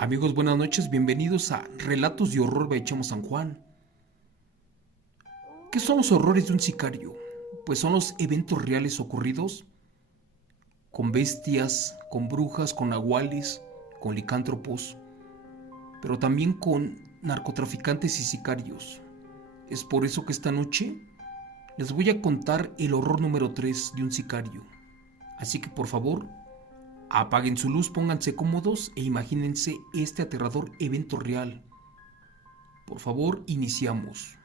Amigos, buenas noches, bienvenidos a Relatos de Horror by Chamo San Juan. ¿Qué son los horrores de un sicario? Pues son los eventos reales ocurridos con bestias, con brujas, con nahuales, con licántropos, pero también con narcotraficantes y sicarios. Es por eso que esta noche les voy a contar el horror número 3 de un sicario. Así que por favor, apaguen su luz, pónganse cómodos e imagínense este aterrador evento real. Por favor, iniciamos.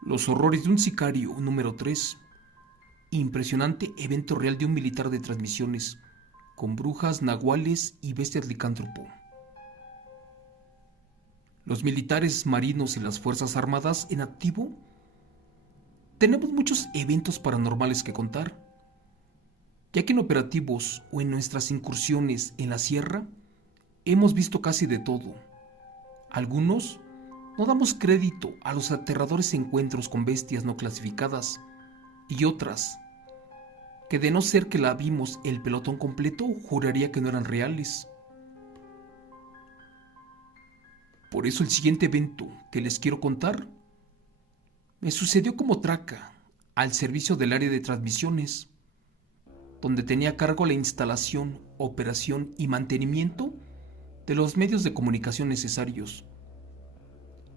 Los horrores de un sicario número 3. Impresionante evento real de un militar de transmisiones, con brujas, nahuales y bestias licántropo. Los militares marinos y las fuerzas armadas en activo tenemos muchos eventos paranormales que contar, ya que en operativos o en nuestras incursiones en la sierra hemos visto casi de todo. Algunos no damos crédito a los aterradores encuentros con bestias no clasificadas y otras que, de no ser que la vimos el pelotón completo, juraría que no eran reales. Por eso el siguiente evento que les quiero contar me sucedió como traca al servicio del área de transmisiones, donde tenía a cargo la instalación, operación y mantenimiento de los medios de comunicación necesarios.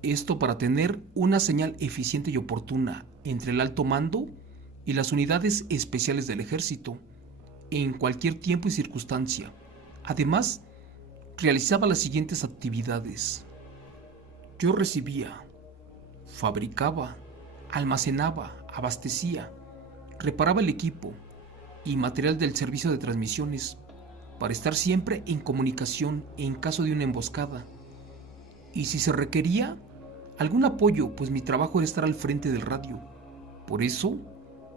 Esto para tener una señal eficiente y oportuna entre el alto mando y las unidades especiales del ejército, en cualquier tiempo y circunstancia. Además, realizaba las siguientes actividades. Yo recibía, fabricaba, almacenaba, abastecía, reparaba el equipo y material del servicio de transmisiones para estar siempre en comunicación en caso de una emboscada. Y si se requería algún apoyo, pues mi trabajo era estar al frente del radio. Por eso,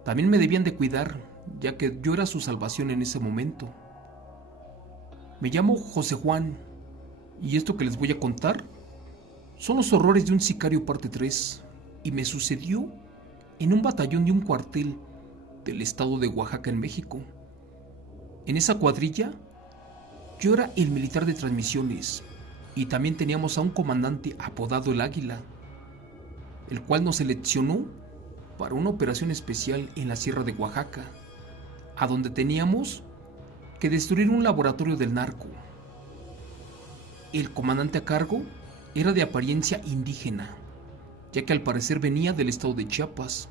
también me debían de cuidar, ya que yo era su salvación en ese momento. Me llamo José Juan, y esto que les voy a contar son los horrores de un sicario parte 3, y me sucedió en un batallón de un cuartel del estado de Oaxaca en México. En esa cuadrilla, yo era el militar de transmisiones, y también teníamos a un comandante apodado el Águila, el cual nos seleccionó para una operación especial en la Sierra de Oaxaca, a donde teníamos que destruir un laboratorio del narco. El comandante a cargo era de apariencia indígena, ya que al parecer venía del estado de Chiapas.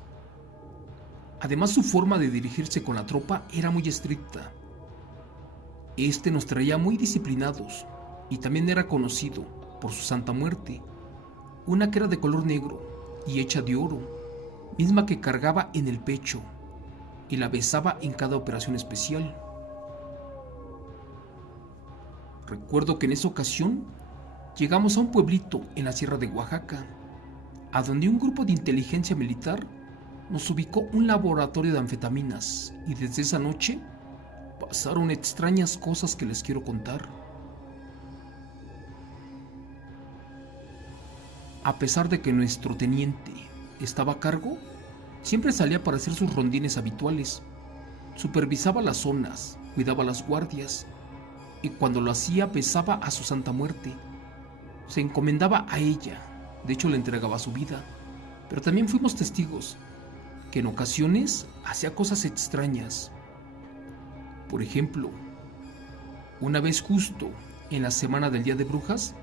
Además, su forma de dirigirse con la tropa era muy estricta. Este nos traía muy disciplinados y también era conocido por su Santa Muerte, una que era de color negro y hecha de oro, misma que cargaba en el pecho y la besaba en cada operación especial. Recuerdo que en esa ocasión llegamos a un pueblito en la Sierra de Oaxaca, a donde un grupo de inteligencia militar nos ubicó un laboratorio de anfetaminas, y desde esa noche pasaron extrañas cosas que les quiero contar. A pesar de que nuestro teniente estaba a cargo, siempre salía para hacer sus rondines habituales, supervisaba las zonas, cuidaba las guardias, y cuando lo hacía besaba a su Santa Muerte. Se encomendaba a ella, de hecho le entregaba su vida, pero también fuimos testigos que en ocasiones hacía cosas extrañas. Por ejemplo, una vez justo en la semana del Día de Brujas,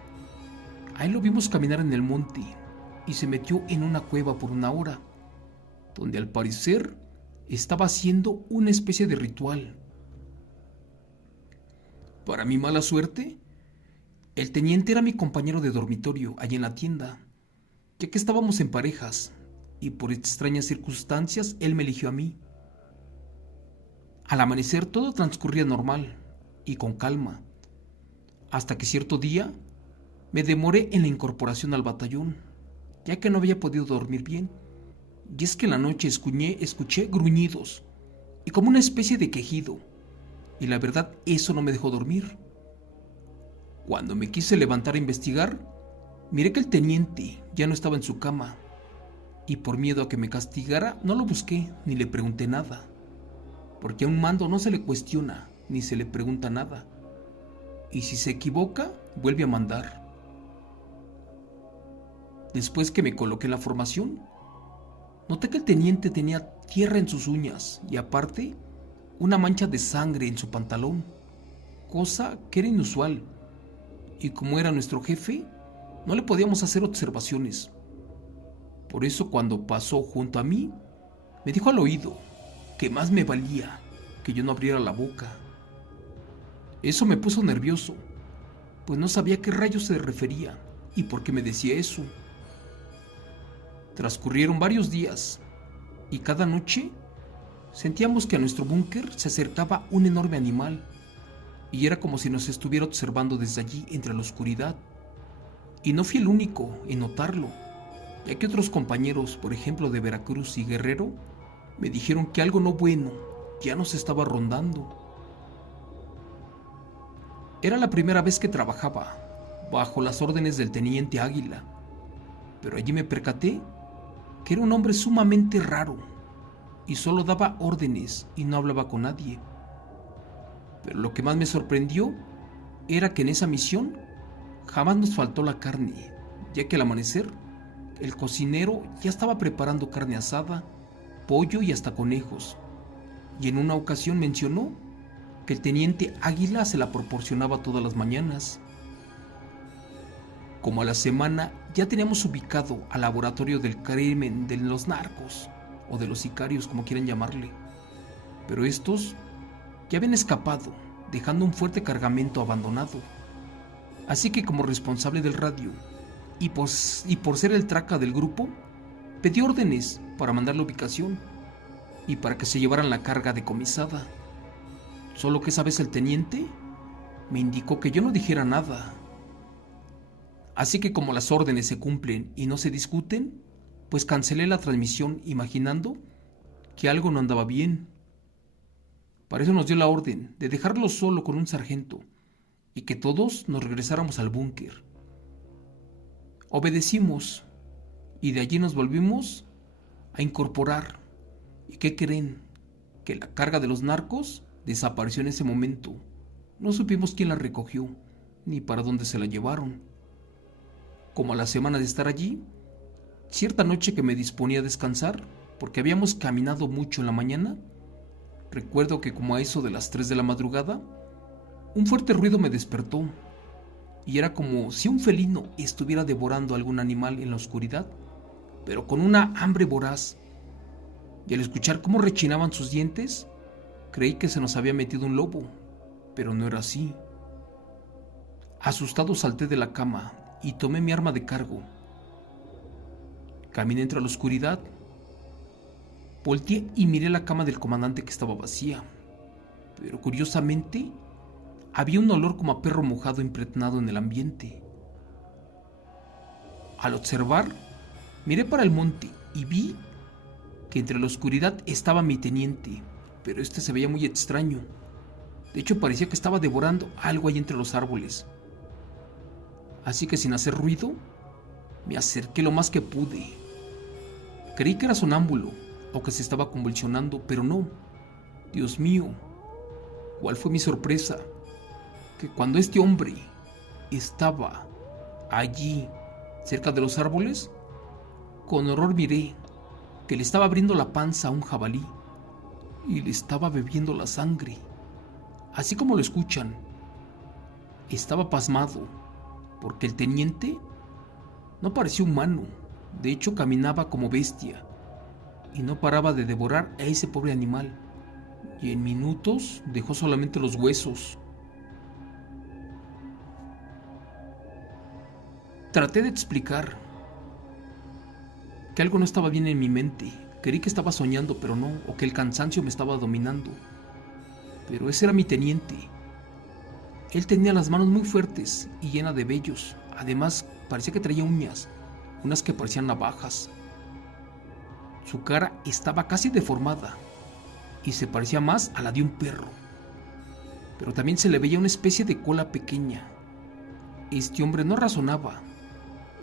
a él lo vimos caminar en el monte y se metió en una cueva por una hora, donde al parecer estaba haciendo una especie de ritual. Para mi mala suerte, el teniente era mi compañero de dormitorio allí en la tienda, ya que estábamos en parejas y por extrañas circunstancias él me eligió a mí. Al amanecer todo transcurría normal y con calma, hasta que cierto día me demoré en la incorporación al batallón, ya que no había podido dormir bien. Y es que en la noche escuché gruñidos y como una especie de quejido, y la verdad eso no me dejó dormir. Cuando me quise levantar a investigar, miré que el teniente ya no estaba en su cama, y por miedo a que me castigara no lo busqué ni le pregunté nada, porque a un mando no se le cuestiona ni se le pregunta nada. Y si se equivoca, vuelve a mandar. Después que me coloqué en la formación, noté que el teniente tenía tierra en sus uñas y aparte una mancha de sangre en su pantalón, cosa que era inusual. Y como era nuestro jefe, no le podíamos hacer observaciones. Por eso cuando pasó junto a mí, me dijo al oído que más me valía que yo no abriera la boca. Eso me puso nervioso, pues no sabía a qué rayos se refería y por qué me decía eso. Transcurrieron varios días y cada noche sentíamos que a nuestro búnker se acercaba un enorme animal y era como si nos estuviera observando desde allí entre la oscuridad. Y no fui el único en notarlo, ya que otros compañeros, por ejemplo de Veracruz y Guerrero, me dijeron que algo no bueno ya nos estaba rondando. Era la primera vez que trabajaba bajo las órdenes del teniente Águila, pero allí me percaté que era un hombre sumamente raro y solo daba órdenes y no hablaba con nadie. Pero lo que más me sorprendió era que en esa misión jamás nos faltó la carne, ya que al amanecer el cocinero ya estaba preparando carne asada, pollo y hasta conejos, y en una ocasión mencionó que el teniente Águila se la proporcionaba todas las mañanas. Como a la semana ya teníamos ubicado al laboratorio del crimen de los narcos, o de los sicarios como quieran llamarle, pero estos ya habían escapado, dejando un fuerte cargamento abandonado. Así que como responsable del radio, y por ser el traca del grupo, pedí órdenes para mandar la ubicación y para que se llevaran la carga decomisada. Solo que esa vez el teniente me indicó que yo no dijera nada. Así que como las órdenes se cumplen y no se discuten, pues cancelé la transmisión imaginando que algo no andaba bien. Para eso nos dio la orden de dejarlo solo con un sargento y que todos nos regresáramos al búnker. Obedecimos y de allí nos volvimos a incorporar. ¿Y qué creen? Que la carga de los narcos desapareció en ese momento. No supimos quién la recogió ni para dónde se la llevaron. Como a la semana de estar allí, cierta noche que me disponía a descansar, porque habíamos caminado mucho en la mañana, recuerdo que como a eso de las 3 de la madrugada, un fuerte ruido me despertó, y era como si un felino estuviera devorando a algún animal en la oscuridad, pero con una hambre voraz. Y al escuchar cómo rechinaban sus dientes, creí que se nos había metido un lobo, pero no era así. Asustado salté de la cama y tomé mi arma de cargo. Caminé entre la oscuridad, volteé y miré la cama del comandante que estaba vacía, pero curiosamente había un olor como a perro mojado impregnado en el ambiente. Al observar, miré para el monte y vi que entre la oscuridad estaba mi teniente, pero este se veía muy extraño. De hecho, parecía que estaba devorando algo ahí entre los árboles. Así que sin hacer ruido, me acerqué lo más que pude. Creí que era sonámbulo o que se estaba convulsionando, pero no. Dios mío, ¿cuál fue mi sorpresa? Que cuando este hombre estaba allí, cerca de los árboles, con horror miré que le estaba abriendo la panza a un jabalí y le estaba bebiendo la sangre. Así como lo escuchan, estaba pasmado, porque el teniente no parecía humano, de hecho caminaba como bestia, y no paraba de devorar a ese pobre animal, y en minutos dejó solamente los huesos. Traté de explicar que algo no estaba bien en mi mente. Creí que estaba soñando, pero no, o que el cansancio me estaba dominando. Pero ese era mi teniente. Él tenía las manos muy fuertes y llenas de vellos. Además, parecía que traía uñas, unas que parecían navajas. Su cara estaba casi deformada y se parecía más a la de un perro. Pero también se le veía una especie de cola pequeña. Este hombre no razonaba,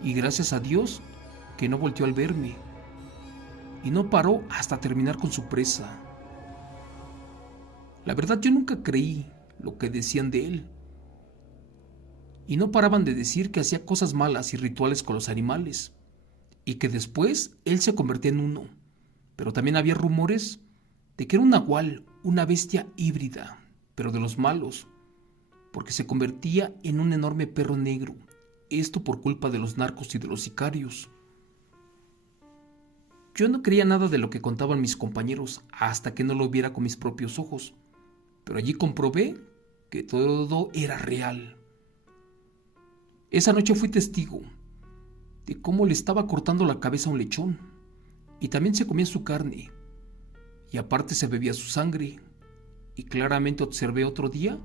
y gracias a Dios que no volteó al verme, y no paró hasta terminar con su presa. La verdad, yo nunca creí lo que decían de él. Y no paraban de decir que hacía cosas malas y rituales con los animales, y que después él se convertía en uno. Pero también había rumores de que era un nahual, una bestia híbrida, pero de los malos, porque se convertía en un enorme perro negro, esto por culpa de los narcos y de los sicarios. Yo no creía nada de lo que contaban mis compañeros hasta que no lo viera con mis propios ojos, pero allí comprobé que todo era real. Esa noche fui testigo de cómo le estaba cortando la cabeza a un lechón, y también se comía su carne, y aparte se bebía su sangre, y claramente observé otro día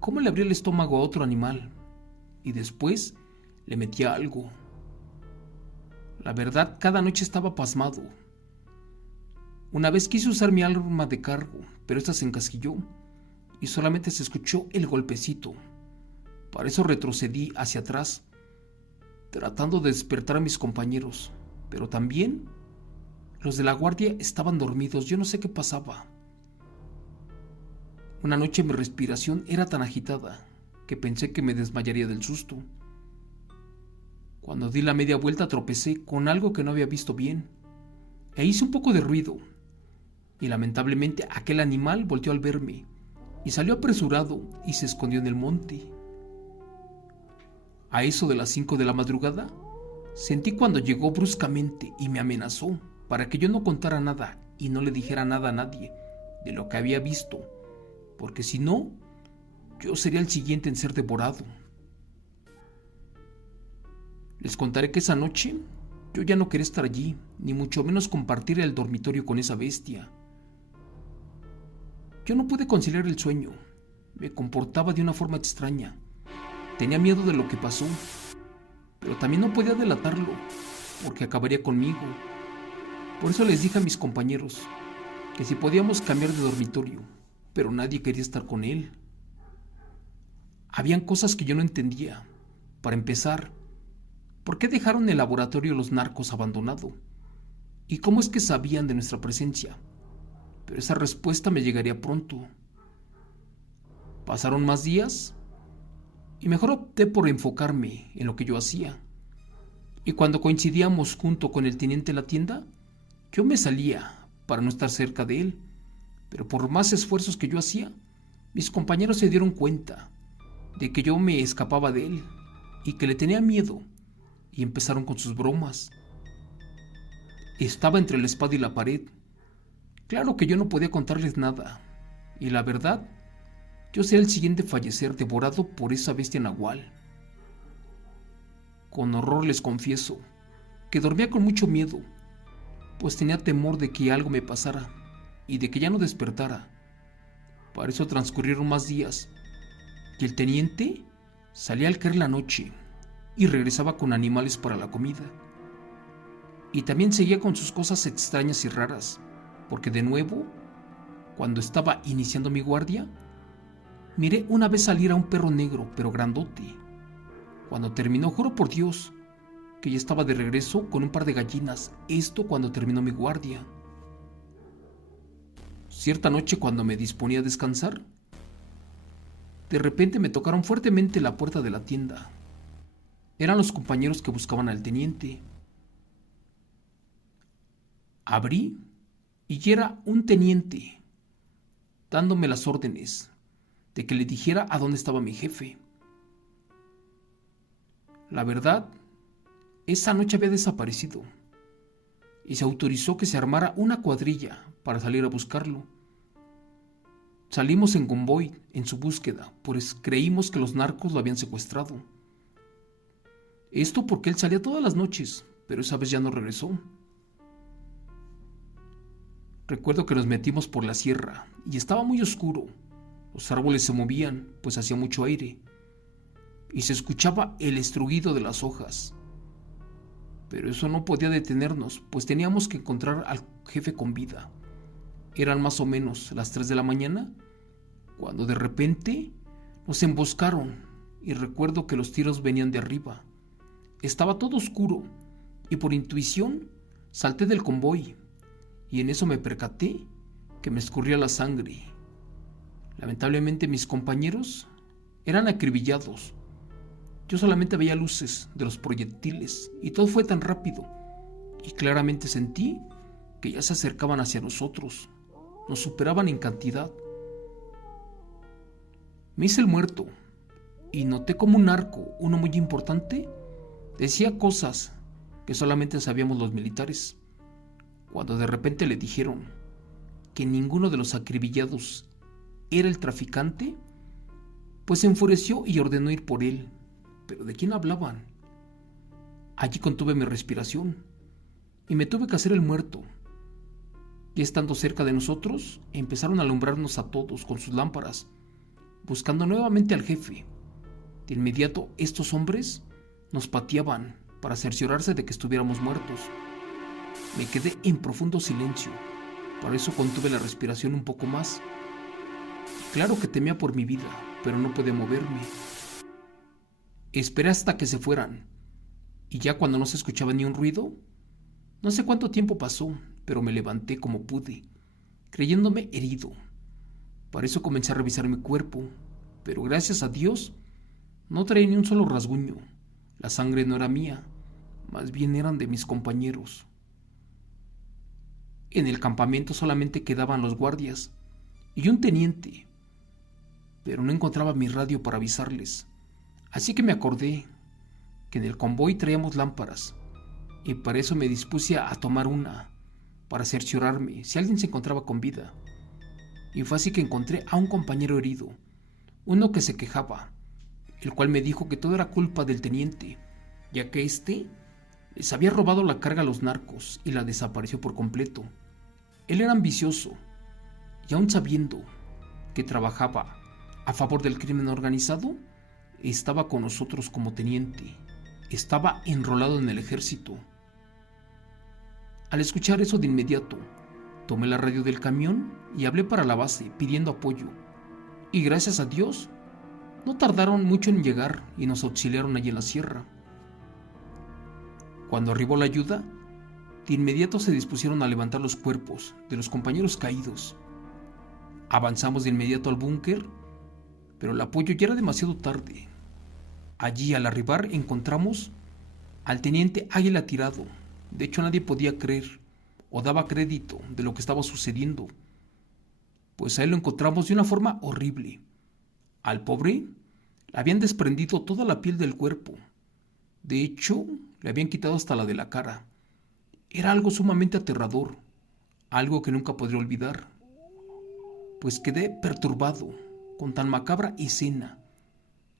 cómo le abría el estómago a otro animal, y después le metía algo. La verdad, cada noche estaba pasmado. Una vez quise usar mi arma de cargo, pero esta se encasquilló, y solamente se escuchó el golpecito. Para eso retrocedí hacia atrás, tratando de despertar a mis compañeros, pero también los de la guardia estaban dormidos. Yo no sé qué pasaba. Una noche mi respiración era tan agitada que pensé que me desmayaría del susto. Cuando di la media vuelta tropecé con algo que no había visto bien, e hice un poco de ruido, y lamentablemente aquel animal volteó al verme, y salió apresurado y se escondió en el monte. A eso de las 5 de la madrugada, sentí cuando llegó bruscamente y me amenazó para que yo no contara nada y no le dijera nada a nadie de lo que había visto, porque si no, yo sería el siguiente en ser devorado. Les contaré que esa noche yo ya no quería estar allí, ni mucho menos compartir el dormitorio con esa bestia. Yo no pude conciliar el sueño, me comportaba de una forma extraña. Tenía miedo de lo que pasó, pero también no podía delatarlo, porque acabaría conmigo. Por eso les dije a mis compañeros que si podíamos cambiar de dormitorio, pero nadie quería estar con él. Habían cosas que yo no entendía. Para empezar, ¿por qué dejaron el laboratorio los narcos abandonado? ¿Y cómo es que sabían de nuestra presencia? Pero esa respuesta me llegaría pronto. Pasaron más días y mejor opté por enfocarme en lo que yo hacía. Y cuando coincidíamos junto con el teniente en la tienda, yo me salía para no estar cerca de él, pero por más esfuerzos que yo hacía, mis compañeros se dieron cuenta de que yo me escapaba de él y que le tenía miedo, y empezaron con sus bromas. Estaba entre la espada y la pared. Claro que yo no podía contarles nada, y la verdad, yo sería el siguiente a fallecer devorado por esa bestia nahual. Con horror les confieso que dormía con mucho miedo, pues tenía temor de que algo me pasara y de que ya no despertara. Para eso transcurrieron más días, y el teniente salía al caer la noche y regresaba con animales para la comida. Y también seguía con sus cosas extrañas y raras, porque de nuevo, cuando estaba iniciando mi guardia, miré una vez salir a un perro negro, pero grandote. Cuando terminó, juro por Dios, que ya estaba de regreso con un par de gallinas, esto cuando terminó mi guardia. Cierta noche, cuando me disponía a descansar, de repente me tocaron fuertemente la puerta de la tienda. Eran los compañeros que buscaban al teniente. Abrí y era un teniente, dándome las órdenes de que le dijera a dónde estaba mi jefe. La verdad, esa noche había desaparecido y se autorizó que se armara una cuadrilla para salir a buscarlo. Salimos en convoy en su búsqueda, pues creímos que los narcos lo habían secuestrado. Esto porque él salía todas las noches, pero esa vez ya no regresó. Recuerdo que nos metimos por la sierra y estaba muy oscuro. Los árboles se movían, pues hacía mucho aire, y se escuchaba el estrugido de las hojas. Pero eso no podía detenernos, pues teníamos que encontrar al jefe con vida. Eran más o menos las 3 de la mañana, cuando de repente nos emboscaron, y recuerdo que los tiros venían de arriba. Estaba todo oscuro, y por intuición salté del convoy, y en eso me percaté que me escurría la sangre. Lamentablemente mis compañeros eran acribillados. Yo solamente veía luces de los proyectiles y todo fue tan rápido y claramente sentí que ya se acercaban hacia nosotros, nos superaban en cantidad. Me hice el muerto y noté como un narco, uno muy importante, decía cosas que solamente sabíamos los militares. Cuando de repente le dijeron que ninguno de los acribillados era el traficante, pues se enfureció y ordenó ir por él. ¿Pero de quién hablaban? Allí contuve mi respiración y me tuve que hacer el muerto. Ya estando cerca de nosotros, empezaron a alumbrarnos a todos con sus lámparas, buscando nuevamente al jefe. De inmediato, estos hombres nos pateaban para cerciorarse de que estuviéramos muertos. Me quedé en profundo silencio, por eso contuve la respiración un poco más. Claro que temía por mi vida, pero no podía moverme. Esperé hasta que se fueran, y ya cuando no se escuchaba ni un ruido, no sé cuánto tiempo pasó, pero me levanté como pude, creyéndome herido. Para eso comencé a revisar mi cuerpo, pero gracias a Dios no traía ni un solo rasguño. La sangre no era mía, más bien eran de mis compañeros. En el campamento solamente quedaban los guardias y un teniente, pero no encontraba mi radio para avisarles. Así que me acordé que en el convoy traíamos lámparas y para eso me dispuse a tomar una, para cerciorarme si alguien se encontraba con vida. Y fue así que encontré a un compañero herido, uno que se quejaba, el cual me dijo que todo era culpa del teniente, ya que éste les había robado la carga a los narcos y la desapareció por completo. Él era ambicioso y aún sabiendo que trabajaba a favor del crimen organizado, estaba con nosotros como teniente. Estaba enrolado en el ejército. Al escuchar eso de inmediato, tomé la radio del camión y hablé para la base pidiendo apoyo. Y gracias a Dios, no tardaron mucho en llegar y nos auxiliaron allí en la sierra. Cuando arribó la ayuda, de inmediato se dispusieron a levantar los cuerpos de los compañeros caídos. Avanzamos de inmediato al búnker, pero el apoyo ya era demasiado tarde. Allí al arribar encontramos al teniente Águila tirado. De hecho nadie podía creer o daba crédito de lo que estaba sucediendo, pues a él lo encontramos de una forma horrible. Al pobre le habían desprendido toda la piel del cuerpo. De hecho, le habían quitado hasta la de la cara. Era algo sumamente aterrador, algo que nunca podré olvidar, pues quedé perturbado con tan macabra escena,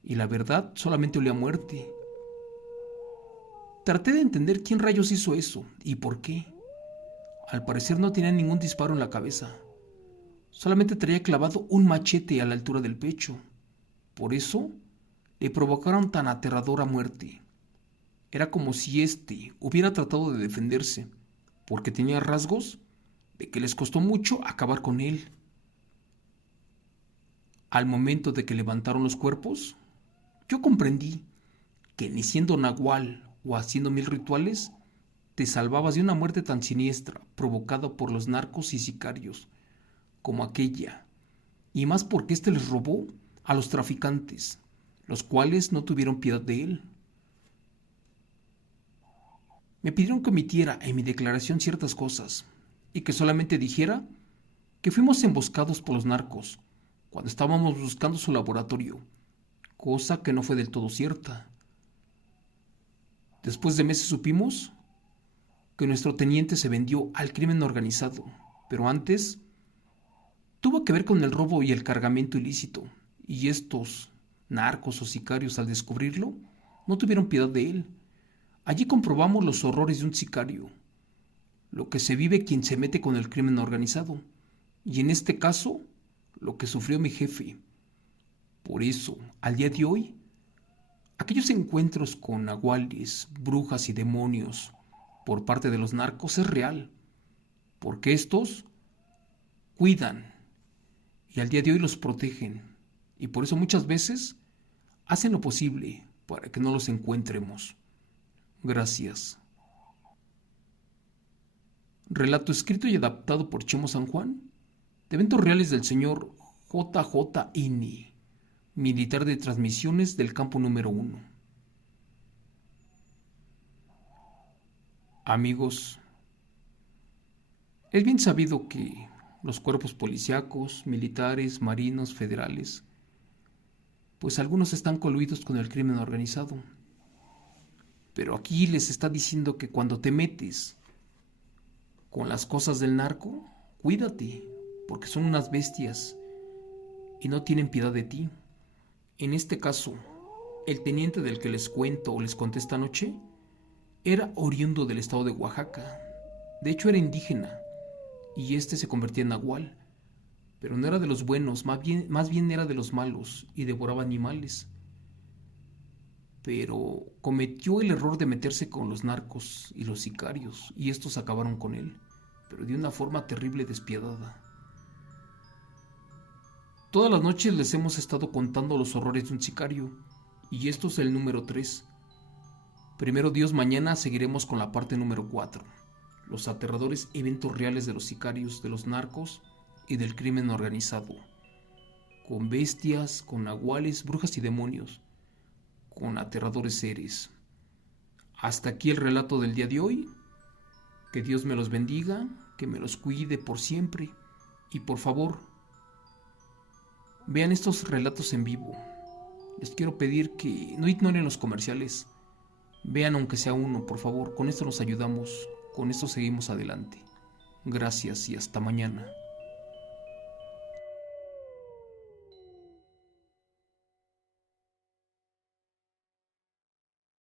y la verdad solamente olía a muerte. Traté de entender quién rayos hizo eso y por qué. Al parecer no tenía ningún disparo en la cabeza, solamente traía clavado un machete a la altura del pecho. Por eso le provocaron tan aterradora muerte. Era como si éste hubiera tratado de defenderse, porque tenía rasgos de que les costó mucho acabar con él. Al momento de que levantaron los cuerpos, yo comprendí que ni siendo nahual o haciendo 1000 rituales, te salvabas de una muerte tan siniestra provocada por los narcos y sicarios como aquella, y más porque éste les robó a los traficantes, los cuales no tuvieron piedad de él. Me pidieron que omitiera en mi declaración ciertas cosas y que solamente dijera que fuimos emboscados por los narcos cuando estábamos buscando su laboratorio, cosa que no fue del todo cierta. Después de meses supimos que nuestro teniente se vendió al crimen organizado, pero antes tuvo que ver con el robo y el cargamento ilícito, y estos narcos o sicarios, al descubrirlo, no tuvieron piedad de él. Allí comprobamos los horrores de un sicario, lo que se vive quien se mete con el crimen organizado, y en este caso, lo que sufrió mi jefe. Por eso, al día de hoy, aquellos encuentros con nahuales, brujas y demonios por parte de los narcos es real, porque estos cuidan y al día de hoy los protegen, y por eso muchas veces hacen lo posible para que no los encuentremos. Gracias. Relato escrito y adaptado por Chemo San Juan, de eventos reales del señor JJ INI, militar de transmisiones del campo número 1. Amigos, es bien sabido que los cuerpos policíacos, militares, marinos, federales, pues algunos están coludidos con el crimen organizado. Pero aquí les está diciendo que cuando te metes con las cosas del narco, cuídate, porque son unas bestias y no tienen piedad de ti. En este caso, el teniente del que les cuento o les conté esta noche era oriundo del estado de Oaxaca. De hecho era indígena y este se convertía en nahual, pero no era de los buenos, más bien era de los malos y devoraba animales. Pero cometió el error de meterse con los narcos y los sicarios, y estos acabaron con él, pero de una forma terrible y despiadada. Todas las noches les hemos estado contando los horrores de un sicario, y esto es el número 3. Primero Dios, mañana seguiremos con la parte número 4, los aterradores eventos reales de los sicarios, de los narcos y del crimen organizado, con bestias, con nahuales, brujas y demonios, con aterradores seres. Hasta aquí el relato del día de hoy. Que Dios me los bendiga, que me los cuide por siempre y por favor, vean estos relatos en vivo. Les quiero pedir que no ignoren los comerciales. Vean aunque sea uno, por favor. Con esto nos ayudamos, con esto seguimos adelante. Gracias y hasta mañana.